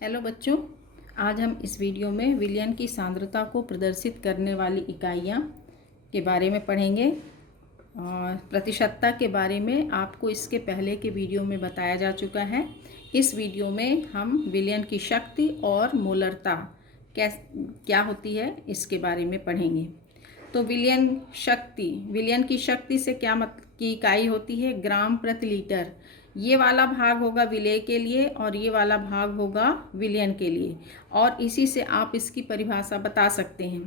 Hello बच्चों, आज हम इस वीडियो में विलयन की सांद्रता को प्रदर्शित करने वाली इकाइयाँ के बारे में पढ़ेंगे। और प्रतिशतता के बारे में आपको इसके पहले के वीडियो में बताया जा चुका है। इस वीडियो में हम विलयन की शक्ति और मोलरता क्या होती है इसके बारे में पढ़ेंगे। तो विलयन की शक्ति से क्या की इकाई होती है ग्राम प्रति लीटर। ये वाला भाग होगा विलेय के लिए और ये वाला भाग होगा विलयन के लिए, और इसी से आप इसकी परिभाषा बता सकते हैं।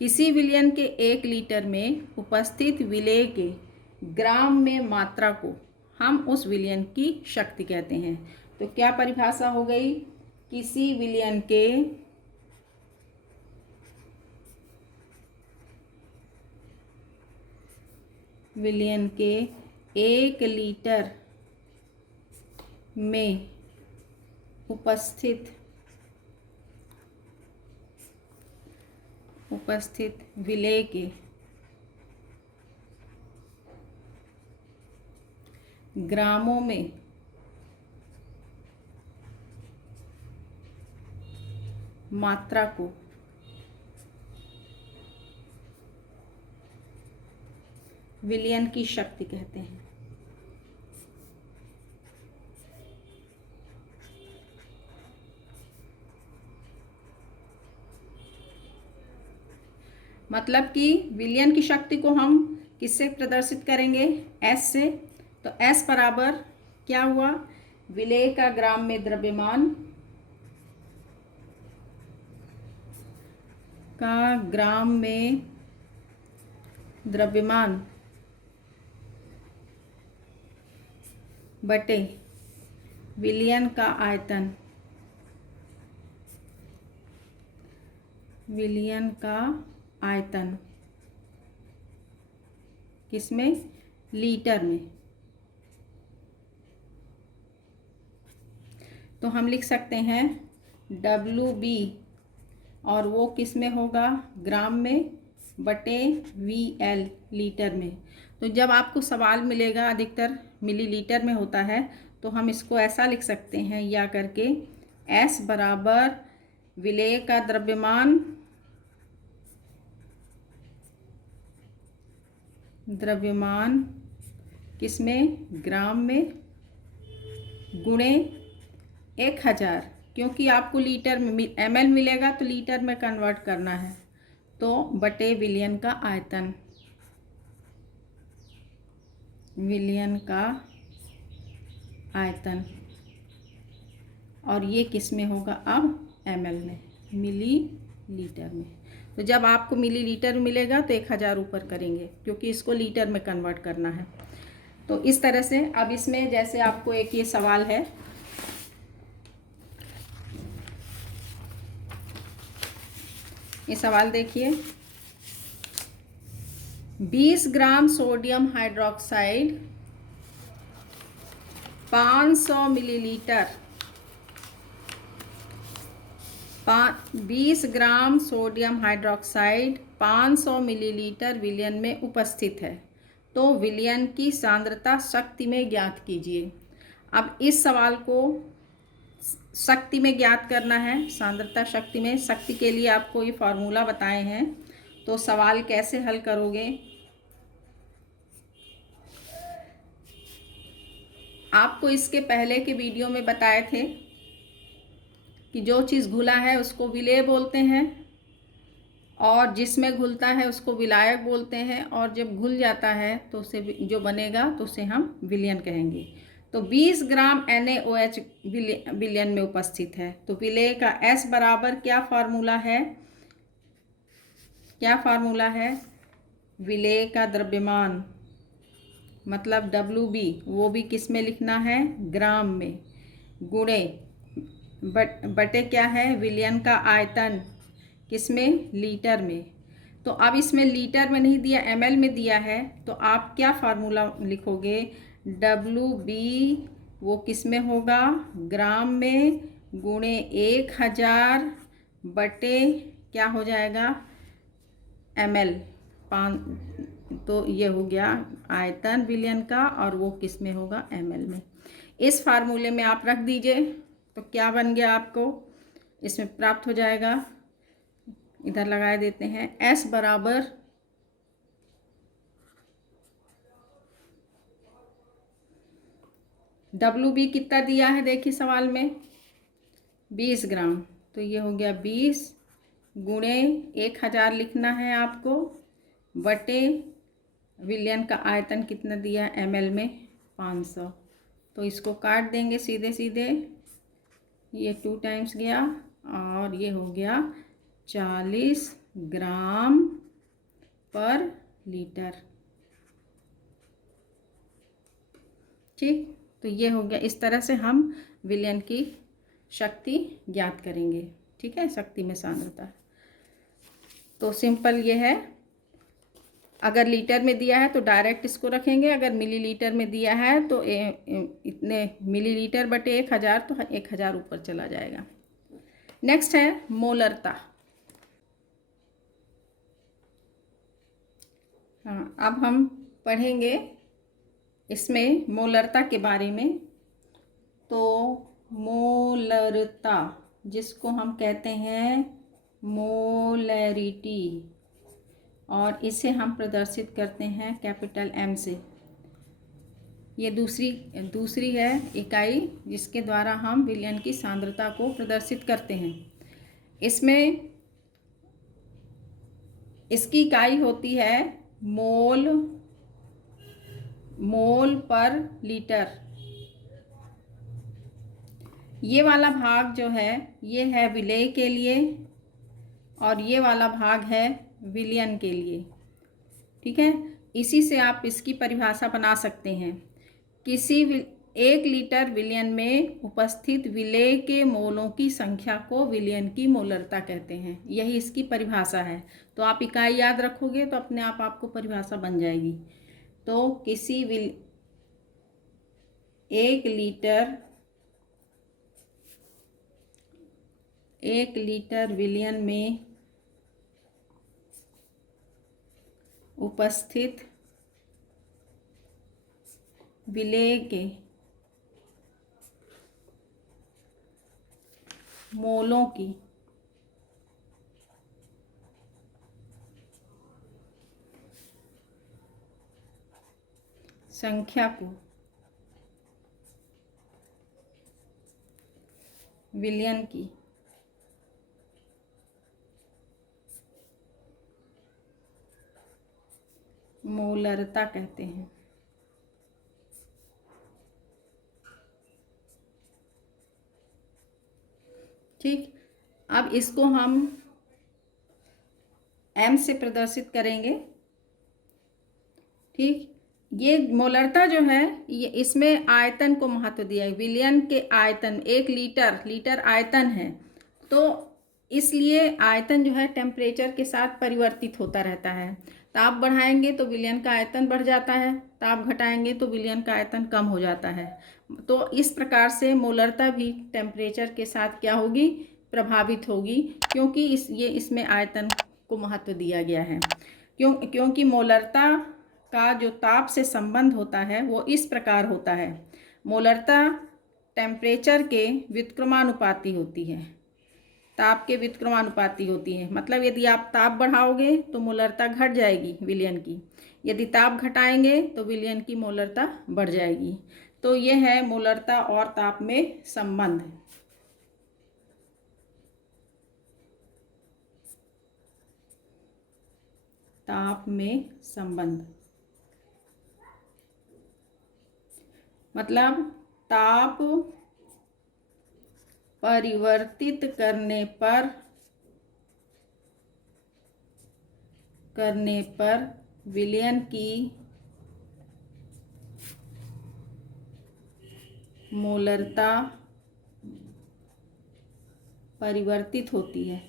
किसी विलयन के 1 लीटर में उपस्थित विलेय के ग्राम में मात्रा को हम उस विलयन की शक्ति कहते हैं। तो क्या परिभाषा हो गई? किसी विलयन के विलयन के 1 लीटर में उपस्थित विलेय के ग्रामों में मात्रा को विलयन की शक्ति कहते हैं। मतलब कि विलयन की शक्ति को हम किससे प्रदर्शित करेंगे? S से। तो S बराबर क्या हुआ? विलेय का ग्राम में द्रव्यमान बटे विलयन का आयतन किसमें? लीटर में। तो हम लिख सकते हैं WB, और वो किस में होगा? ग्राम में बटे VL लीटर में। तो जब आपको सवाल मिलेगा अधिकतर मिलीलीटर में होता है, तो हम इसको ऐसा लिख सकते हैं या करके S बराबर विलेय का द्रव्यमान किस में? ग्राम में, गुणे 1000, क्योंकि आपको लीटर में ml मिलेगा तो लीटर में कन्वर्ट करना है, तो बटे विलयन का आयतन। और ये किस में होगा अब? ml में, मिलीलीटर में। तो जब आपको मिलीलीटर मिलेगा तो 1000 ऊपर करेंगे, क्योंकि इसको लीटर में कन्वर्ट करना है। तो इस तरह से अब इसमें जैसे आपको एक ये सवाल है, ये सवाल देखिए, 20 gram sodium hydroxide 500 millilitre 20 gram sodium hydroxide 500 millilitre विलयन में उपस्थित है, तो विलयन की सांद्रता शक्ति में ज्ञात कीजिए। अब इस सवाल को शक्ति में ज्ञात करना है, सांद्रता शक्ति में। शक्ति के लिए आपको ये फॉर्मूला बताए हैं, तो सवाल कैसे हल करोगे? आपको इसके पहले के वीडियो में बताए थे कि जो चीज़ घुला है उसको विलेय बोलते हैं, और जिसमें घुलता है उसको विलायक बोलते हैं, और जब घुल जाता है तो उसे जो बनेगा तो उसे हम विलयन कहेंगे। तो 20 ग्राम NaOH विलयन में उपस्थित है, तो विलेय का S बराबर क्या फार्मूला है? विलेय का द्रव्यमान मतलब WB, वो भी किस में लिखना है? ग्राम में, गुणे बटे क्या है? विलयन का आयतन किस में? लीटर में। तो अब इसमें लीटर में नहीं दिया, ml में दिया है, तो आप क्या फार्मूला लिखोगे? WB वो किस में होगा? ग्राम में, गुणे 1000 बटे क्या हो जाएगा? ml। तो ये हो गया आयतन विलयन का, और वो किस में होगा? ml में। इस फार्मूले में आप रख दीजिए, तो क्या बन गया आपको? इसमें प्राप्त हो जाएगा। इधर लगा देते हैं S बराबर WB कितना दिया है देखिए सवाल में 20 ग्राम। तो ये हो गया 20 गुणे 1000 लिखना है आपको, बटे विलयन का आयतन कितना दिया ml में 500। तो इसको काट देंगे सीधे सीधे, ये 2 टाइम्स गया और ये हो गया 40 ग्राम पर लीटर। ठीक, तो ये हो गया। इस तरह से हम विलयन की शक्ति ज्ञात करेंगे। ठीक है, शक्ति में सांद्रता। तो सिंपल ये है, अगर लीटर में दिया है तो डायरेक्ट इसको रखेंगे, अगर मिलीलीटर में दिया है तो इतने मिलीलीटर बटे 1000, तो 1000 ऊपर चला जाएगा। नेक्स्ट है मोलरता। हाँ, अब हम पढ़ेंगे इसमें मोलरता के बारे में। तो मोलरता, जिसको हम कहते हैं मोलैरिटी, और इसे हम प्रदर्शित करते हैं कैपिटल M से। ये दूसरी है इकाई जिसके द्वारा हम विलयन की सांद्रता को प्रदर्शित करते हैं। इसमें इसकी इकाई होती है मोल पर लीटर। ये वाला भाग जो है ये है विलेय के लिए और ये वाला भाग है विलयन के लिए। ठीक है, इसी से आप इसकी परिभाषा बना सकते हैं। किसी 1 लीटर विलयन में उपस्थित विलेय के मोलों की संख्या को विलयन की मोलरता कहते हैं। यही इसकी परिभाषा है। तो आप इकाई याद रखोगे तो अपने आप आपको परिभाषा बन जाएगी। तो किसी 1 लीटर विलयन में उपस्थित विलेय के मोलों की संख्या को विलयन की मोलरता कहते हैं। ठीक, अब इसको हम M से प्रदर्शित करेंगे। ठीक, ये मोलरता जो है ये इसमें आयतन को महत्व दिया है। विलयन के आयतन 1 लीटर आयतन है, तो इसलिए आयतन जो है टेम्परेचर के साथ परिवर्तित होता रहता है। ताप बढ़ाएंगे तो विलयन का आयतन बढ़ जाता है, ताप घटाएंगे तो विलयन का आयतन कम हो जाता है। तो इस प्रकार से मोलरता भी टेम्परेचर के साथ क्या होगी, प्रभावित होगी, क्योंकि इसमें आयतन को महत्व दिया गया है। क्योंकि मोलरता का जो ताप से संबंध होता है वो इस प्रकार होता है। मोलरता टेम्परेचर के व्युत्क्रमानुपाती होती है, ताप के व्युत्क्रमानुपाती होती है। मतलब यदि आप ताप बढ़ाओगे तो मोलरता घट जाएगी विलयन की, यदि ताप घटाएंगे तो विलयन की मोलरता बढ़ जाएगी। तो ये है मोलरता और ताप में संबंध। ताप में संबंध मतलब ताप परिवर्तित करने पर विलयन की मोलरता परिवर्तित होती है।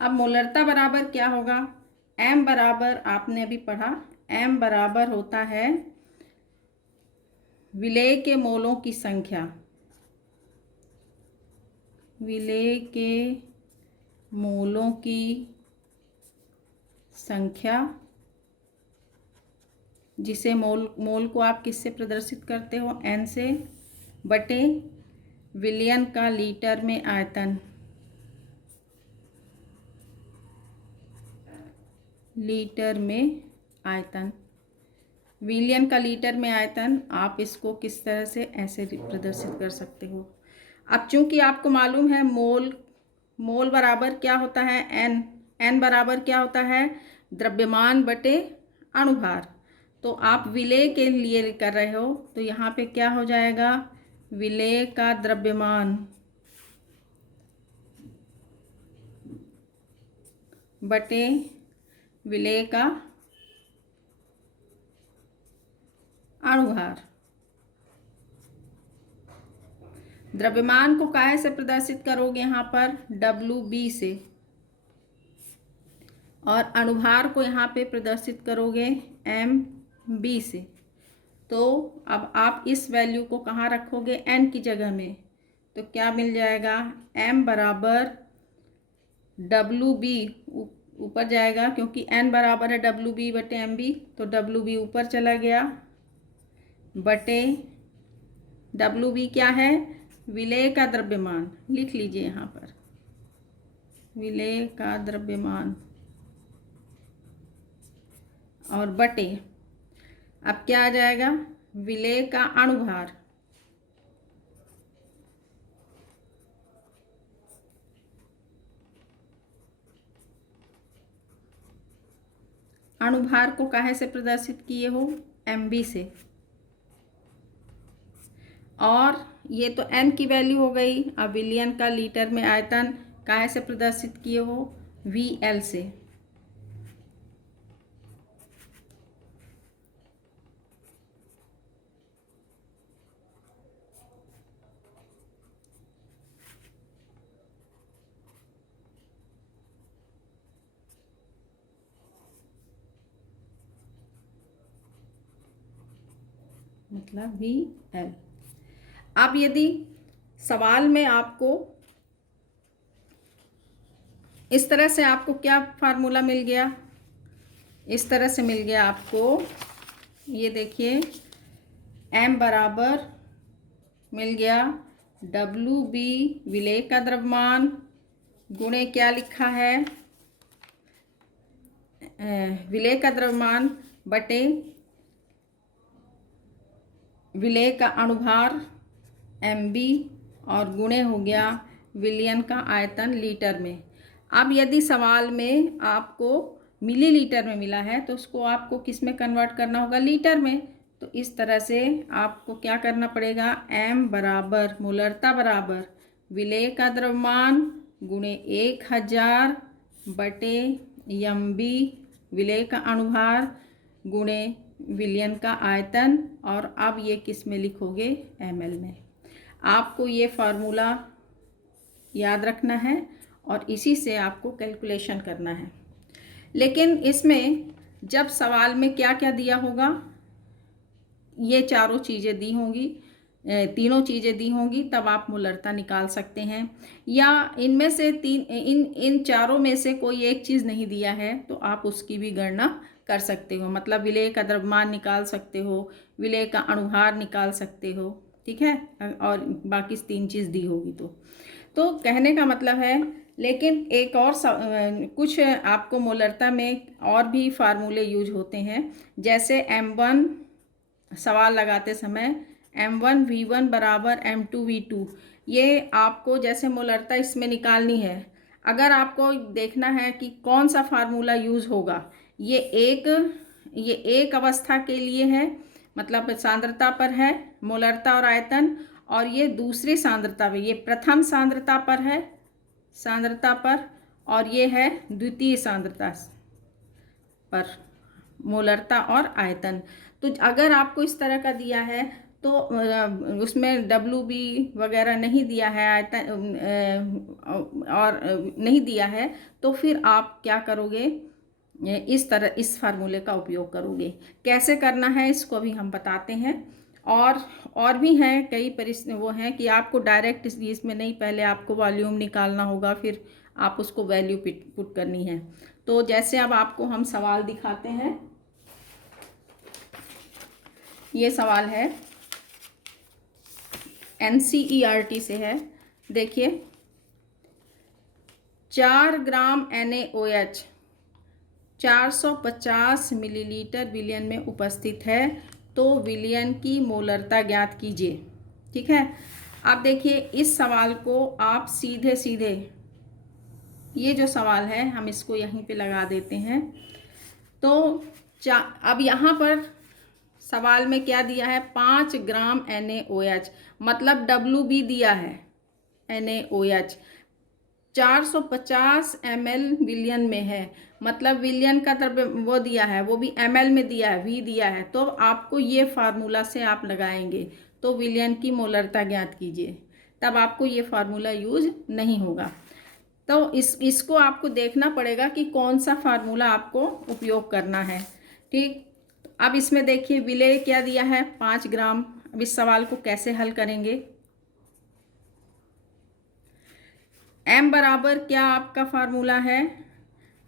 अब मोलरता बराबर क्या होगा, M बराबर आपने अभी पढ़ा, M बराबर होता है विलेय के मोलों की संख्या, विलेय के मोलों की संख्या जिसे मोल को आप किससे प्रदर्शित करते हो, एन से, बटे विलियन का लीटर में आयतन, लीटर में आयतन, विलियन का लीटर में आयतन। आप इसको किस तरह से ऐसे प्रदर्शित कर सकते हो। अब चूंकि आपको मालूम है मोल बराबर क्या होता है, एन बराबर क्या होता है, द्रव्यमान बटे अणुभार। तो आप विलेय के लिए कर रहे हो तो यहाँ पे क्या हो जाएगा, विलेय का द्रव्यमान बटे विलेय का अणुभार। द्रव्यमान को काहे से प्रदर्शित करोगे, यहाँ पर WB से, और अणुभार को यहाँ पे प्रदर्शित करोगे MB से। तो अब आप इस वैल्यू को कहाँ रखोगे, n की जगह में, तो क्या मिल जाएगा, m बराबर WB ऊपर जाएगा क्योंकि n बराबर है WB बटे MB, तो WB ऊपर चला गया, बटे WB क्या है, विलेय का द्रव्यमान, लिख लीजिए यहाँ पर, विलेय का द्रव्यमान, और बटे अब क्या आ जाएगा, विलेय का अणुभार, अणुभार को काहे से प्रदर्शित किए हो, MB से। और ये तो n की वैल्यू हो गई। अब विलियन का लीटर में आयतन काहे से प्रदर्शित किए हो, VL से। मतलब VL। अब यदि सवाल में आपको इस तरह से, आपको क्या फार्मूला मिल गया, इस तरह से मिल गया आपको, ये देखिए m बराबर मिल गया WB विलेय का द्रव्यमान गुणे क्या लिखा है, विलेय का द्रव्यमान बटे विलेय का अणुभार MB, और गुणे हो गया विलियन का आयतन लीटर में। अब यदि सवाल में आपको मिलीलीटर में मिला है तो उसको आपको किस में कन्वर्ट करना होगा, लीटर में। तो इस तरह से आपको क्या करना पड़ेगा, m बराबर मोलरता बराबर विलेय का द्रव्यमान गुणे 1000 बटे MB विलेय का अणुभार गुणे विलियन का आयतन, और अब ये किस में लिखोगे, ml में। आपको ये फार्मूला याद रखना है और इसी से आपको कैलकुलेशन करना है। लेकिन इसमें जब सवाल में क्या क्या दिया होगा, ये चारों चीज़ें दी होंगी, तीनों चीज़ें दी होंगी, तब आप मोलरता निकाल सकते हैं। या इनमें से इन चारों में से कोई एक चीज़ नहीं दिया है तो आप उसकी भी गणना कर सकते हो। मतलब विलेय का द्रव्यमान निकाल सकते हो, विलेय का अणुभार निकाल सकते हो, ठीक है, और बाकी 3 चीज़ दी होगी तो कहने का मतलब है। लेकिन एक और कुछ आपको मोलरता में और भी फार्मूले यूज होते हैं, जैसे M1 सवाल लगाते समय M1 V1 बराबर M2 V2, ये आपको जैसे मोलरता इसमें निकालनी है। अगर आपको देखना है कि कौन सा फार्मूला यूज़ होगा, ये एक अवस्था के लिए है, मतलब सांद्रता पर है मोलरता और आयतन, और ये दूसरी सांद्रता पे, ये प्रथम सांद्रता पर है, सांद्रता पर, और ये है द्वितीय सांद्रता पर मोलरता और आयतन। तो अगर आपको इस तरह का दिया है तो उसमें WB वगैरह नहीं दिया है, आयतन और नहीं दिया है, तो फिर आप क्या करोगे, इस तरह इस फार्मूले का उपयोग करोगे। कैसे करना है इसको अभी हम बताते हैं। और भी हैं कई वो हैं कि आपको डायरेक्ट इसमें नहीं, पहले आपको वॉल्यूम निकालना होगा, फिर आप उसको वैल्यू पुट करनी है। तो जैसे अब आपको हम सवाल दिखाते हैं, ये सवाल है NCERT से है। देखिए, 4 ग्राम NaOH 450 मिलीलीटर विलयन में उपस्थित है, तो विलयन की मोलरता ज्ञात कीजिए। ठीक है, आप देखिए इस सवाल को आप सीधे सीधे, ये जो सवाल है हम इसको यहीं पे लगा देते हैं। तो अब यहाँ पर सवाल में क्या दिया है, 5 ग्राम NaOH, मतलब WB दिया है, NaOH 450 ml विलियन में है, मतलब विलियन का द्रव्य वो दिया है, वो भी ml में दिया है, V दिया है। तो आपको ये फार्मूला से आप लगाएंगे तो विलियन की मोलरता ज्ञात कीजिए, तब आपको ये फार्मूला यूज नहीं होगा। तो इसको आपको देखना पड़ेगा कि कौन सा फार्मूला आपको उपयोग करना है। ठीक, अब इसमें देखिए विलेय क्या दिया है, 5 ग्राम। अब इस सवाल को कैसे हल करेंगे, m बराबर क्या आपका फार्मूला है,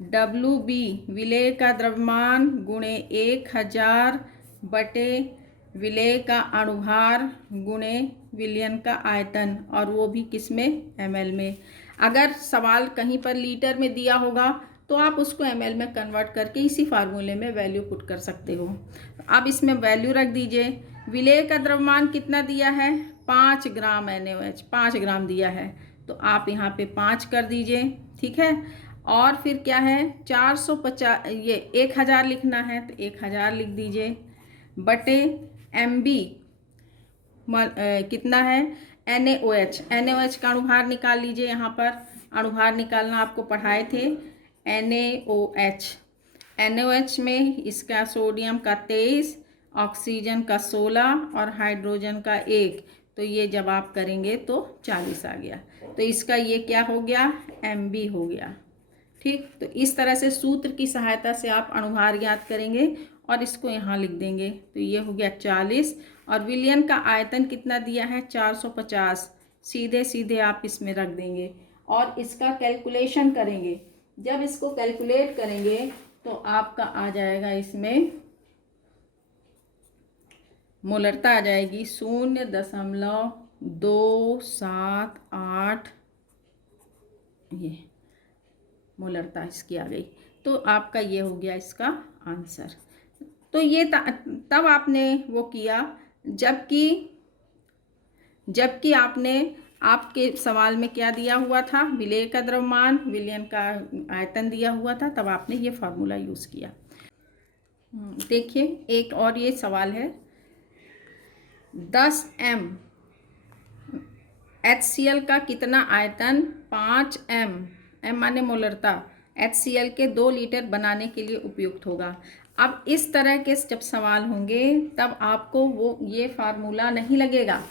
WB विलेय का द्रव्यमान गुणे 1000 बटे विलेय का अणुभार गुणे विलयन का आयतन, और वो भी किस में, ml में। अगर सवाल कहीं पर लीटर में दिया होगा तो आप उसको ml में कन्वर्ट करके इसी फार्मूले में वैल्यू पुट कर सकते हो। अब इसमें वैल्यू रख दीजिए। विलेय का द्रव्यमान कितना दिया है, 5 ग्राम NaOH, 5 ग्राम दिया है, तो आप यहाँ पे 5 कर दीजिए। ठीक है, और फिर क्या है, 450, ये 1000 लिखना है तो 1000 लिख दीजिए, बटे MB कितना है, NaOH का अणुभार निकाल लीजिए। यहाँ पर अणुभार निकालना आपको पढ़ाए थे। NaOH में इसका सोडियम का 23, ऑक्सीजन का 16 और हाइड्रोजन का 1, तो ये जब आप करेंगे तो 40 आ गया। तो इसका ये क्या हो गया, MB हो गया। ठीक, तो इस तरह से सूत्र की सहायता से आप अणुभार ज्ञात करेंगे और इसको यहाँ लिख देंगे, तो ये हो गया 40। और विलयन का आयतन कितना दिया है, 450, सीधे सीधे आप इसमें रख देंगे और इसका कैलकुलेशन करेंगे। जब इसको कैलकुलेट करेंगे तो आपका आ जाएगा, इसमें मोलरता आ जाएगी 0.278, ये मोलरता इसकी आ गई। तो आपका ये हो गया इसका आंसर। तो ये तब आपने वो किया जबकि आपने, आपके सवाल में क्या दिया हुआ था, विलेय का द्रव्यमान, विलयन का आयतन दिया हुआ था, तब आपने ये फार्मूला यूज़ किया। देखिए एक और ये सवाल है, 10 m HCl का कितना आयतन 5 m माने मोलरता HCl के 2 लीटर बनाने के लिए उपयुक्त होगा। अब इस तरह के जब सवाल होंगे तब आपको वो ये फार्मूला नहीं लगेगा,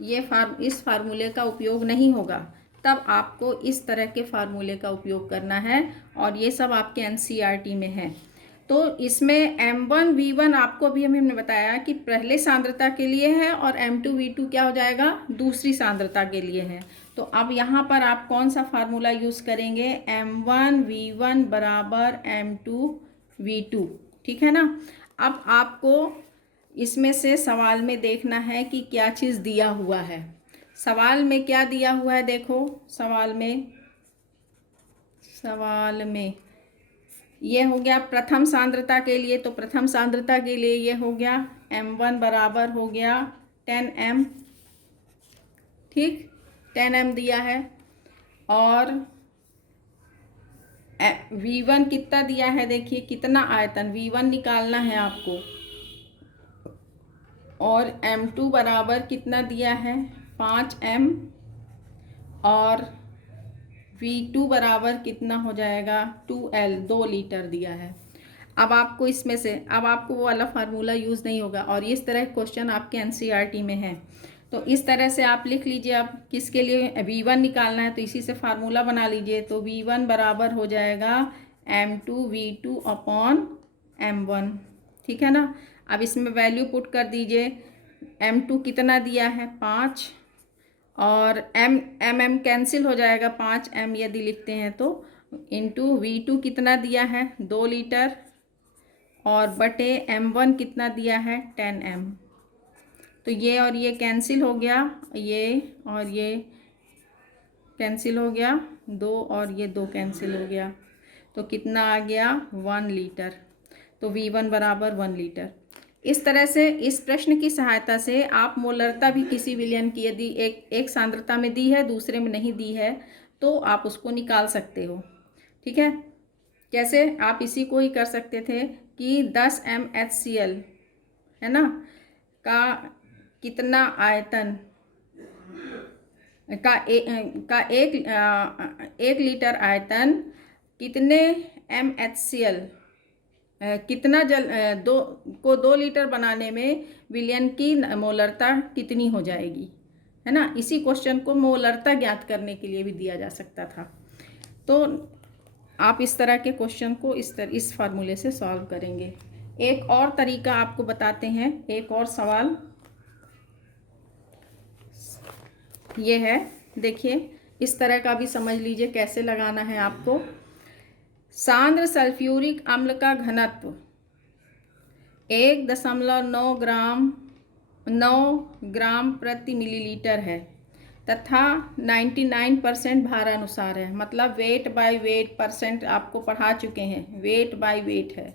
इस फार्मूले का उपयोग नहीं होगा, तब आपको इस तरह के फार्मूले का उपयोग करना है, और ये सब आपके NCERT में है। तो इसमें M1 V1 आपको अभी हमने बताया कि पहले सांद्रता के लिए है, और M2 V2 क्या हो जाएगा, दूसरी सांद्रता के लिए है। तो अब यहाँ पर आप कौन सा फार्मूला यूज़ करेंगे, M1 V1 बराबर M2 V2, ठीक है ना। अब आपको इसमें से सवाल में देखना है कि क्या चीज़ दिया हुआ है। सवाल में क्या दिया हुआ है, देखो सवाल में ये हो गया प्रथम सांद्रता के लिए, तो प्रथम सांद्रता के लिए ये हो गया M1 बराबर हो गया 10 m, ठीक 10 m दिया है। और V1 कितना दिया है, देखिए कितना आयतन, V1 निकालना है आपको। और M2 बराबर कितना दिया है, 5 m, और V2 बराबर कितना हो जाएगा 2L, 2 लीटर दिया है। अब आपको इसमें से, अब आपको वो वाला फार्मूला यूज़ नहीं होगा, और इस तरह क्वेश्चन आपके NCERT में है। तो इस तरह से आप लिख लीजिए। अब किसके लिए V1 निकालना है तो इसी से फार्मूला बना लीजिए। तो V1 बराबर हो जाएगा M2 V2 अपॉन M1, ठीक है ना। अब इसमें वैल्यू पुट कर दीजिए। M2 कितना दिया है 5, और M कैंसिल हो जाएगा, 5 m यदि लिखते हैं तो, इंटू V2 कितना दिया है 2 लीटर, और बटे m1 कितना दिया है 10m। तो ये और ये कैंसिल हो गया, ये और ये कैंसिल हो गया, 2 और ये 2 कैंसिल हो गया, तो कितना आ गया 1 लीटर। तो V1 बराबर 1 लीटर। इस तरह से इस प्रश्न की सहायता से आप मोलरता भी किसी विलयन की यदि एक सांद्रता में दी है दूसरे में नहीं दी है तो आप उसको निकाल सकते हो। ठीक है, कैसे? आप इसी को ही कर सकते थे कि 10 MHCl है ना का कितना आयतन का एक लीटर आयतन कितने MHCl कितना जल 2 लीटर बनाने में विलयन की मोलरता कितनी हो जाएगी, है ना। इसी क्वेश्चन को मोलरता ज्ञात करने के लिए भी दिया जा सकता था। तो आप इस तरह के क्वेश्चन को इस फार्मूले से सॉल्व करेंगे। एक और तरीका आपको बताते हैं, एक और सवाल ये है, देखिए इस तरह का भी समझ लीजिए कैसे लगाना है आपको। सांद्र सल्फ्यूरिक अम्ल का घनत्व 1.9 ग्राम प्रति मिलीलीटर है तथा 99% भारानुसार है। मतलब वेट बाय वेट परसेंट आपको पढ़ा चुके हैं, वेट बाय वेट है।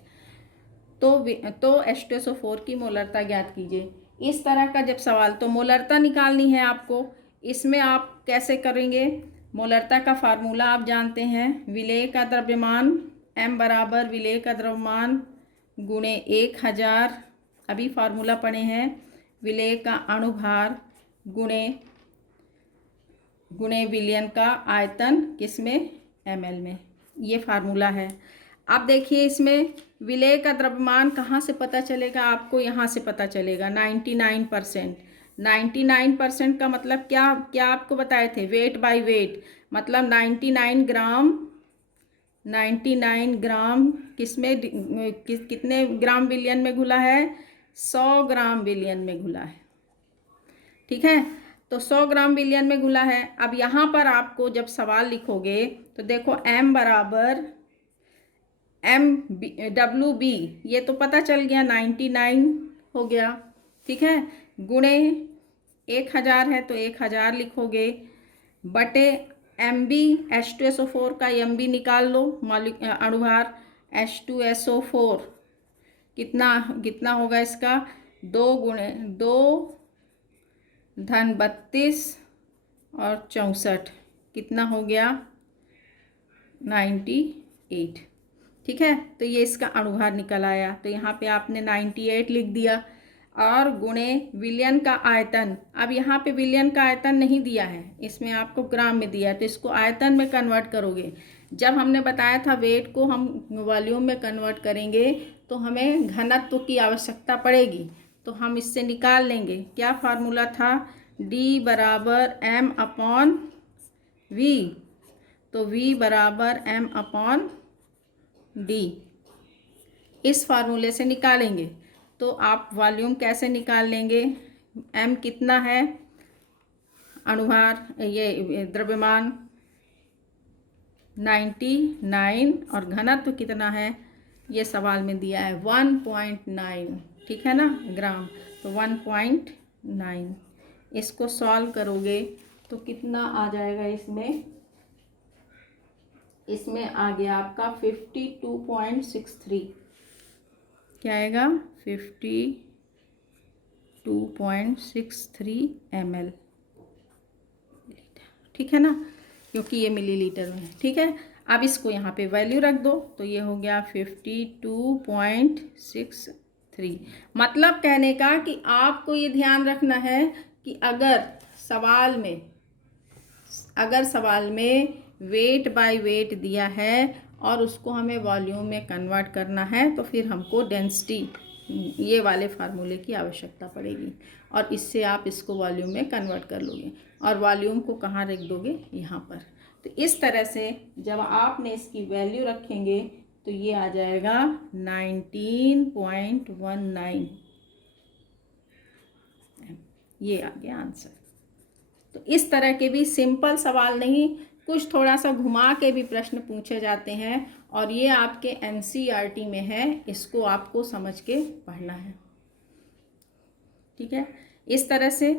तो H2SO4 की मोलरता ज्ञात कीजिए। इस तरह का जब सवाल, तो मोलरता निकालनी है आपको। इसमें आप कैसे करेंगे? मोलरता का फार्मूला आप जानते हैं, विलेय का द्रव्यमान m बराबर विलेय का द्रव्यमान गुणे 1000, अभी फार्मूला पढ़े हैं, विलेय का अणुभार गुणे विलयन का आयतन किसमें ml में, ये फार्मूला है। अब देखिए इसमें विलेय का द्रव्यमान कहाँ से पता चलेगा आपको? यहाँ से पता चलेगा 99%। 99% का मतलब क्या आपको बताए थे? वेट बाय वेट, मतलब 99 ग्राम किसमें कितने ग्राम विलयन में घुला है? 100 ग्राम विलयन में घुला है। ठीक है, तो 100 ग्राम विलयन में घुला है। अब यहाँ पर आपको जब सवाल लिखोगे तो देखो m बराबर MWB, ये तो पता चल गया 99 हो गया। ठीक है, गुणे 1000 है तो 1000 लिखोगे, बटे MB H2SO4 का MB निकाल लो, मौलिक अणुभार H2SO4 कितना होगा इसका? 2 गुणे 2 धन 32 और 64 कितना हो गया? 98। ठीक है, तो ये इसका अणुभार निकल आया। तो यहाँ पे आपने 98 लिख दिया और गुणे विलयन का आयतन। अब यहाँ पे विलयन का आयतन नहीं दिया है, इसमें आपको ग्राम में दिया है, तो इसको आयतन में कन्वर्ट करोगे। जब हमने बताया था वेट को हम वॉल्यूम में कन्वर्ट करेंगे तो हमें घनत्व की आवश्यकता पड़ेगी, तो हम इससे निकाल लेंगे। क्या फार्मूला था? D बराबर M/V, तो V बराबर M/D, इस फार्मूले से निकालेंगे। तो आप वॉल्यूम कैसे निकाल लेंगे? M कितना है? अणुभार ये द्रव्यमान 99 और घनत्व कितना है? ये सवाल में दिया है 1.9, ठीक है ना, ग्राम, तो 1.9। इसको सॉल्व करोगे तो कितना आ जाएगा? इसमें आ गया आपका 52.63। क्या आएगा? 52.63 ml, ठीक है ना, क्योंकि ये मिलीलीटर में है। ठीक है, अब इसको यहाँ पे वैल्यू रख दो तो ये हो गया 52.63। मतलब कहने का कि आपको ये ध्यान रखना है कि अगर सवाल में वेट बाय वेट दिया है और उसको हमें वॉल्यूम में कन्वर्ट करना है तो फिर हमको डेंसिटी, ये वाले फार्मूले की आवश्यकता पड़ेगी और इससे आप इसको वॉल्यूम में कन्वर्ट कर लोगे। और वॉल्यूम को कहाँ रख दोगे? यहाँ पर। तो इस तरह से जब आपने इसकी वैल्यू रखेंगे तो ये आ जाएगा 19.19, ये आ गया आंसर। तो इस तरह के भी सिंपल सवाल नहीं, कुछ थोड़ा सा घुमा के भी प्रश्न पूछे जाते हैं और ये आपके एनसीईआरटी में है, इसको आपको समझ के पढ़ना है। ठीक है, इस तरह से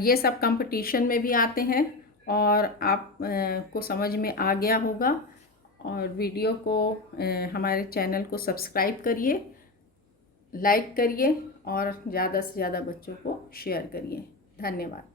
ये सब कंपटीशन में भी आते हैं और आप को समझ में आ गया होगा। और वीडियो को हमारे चैनल को सब्सक्राइब करिए, लाइक करिए और ज़्यादा से ज़्यादा बच्चों को शेयर करिए। धन्यवाद।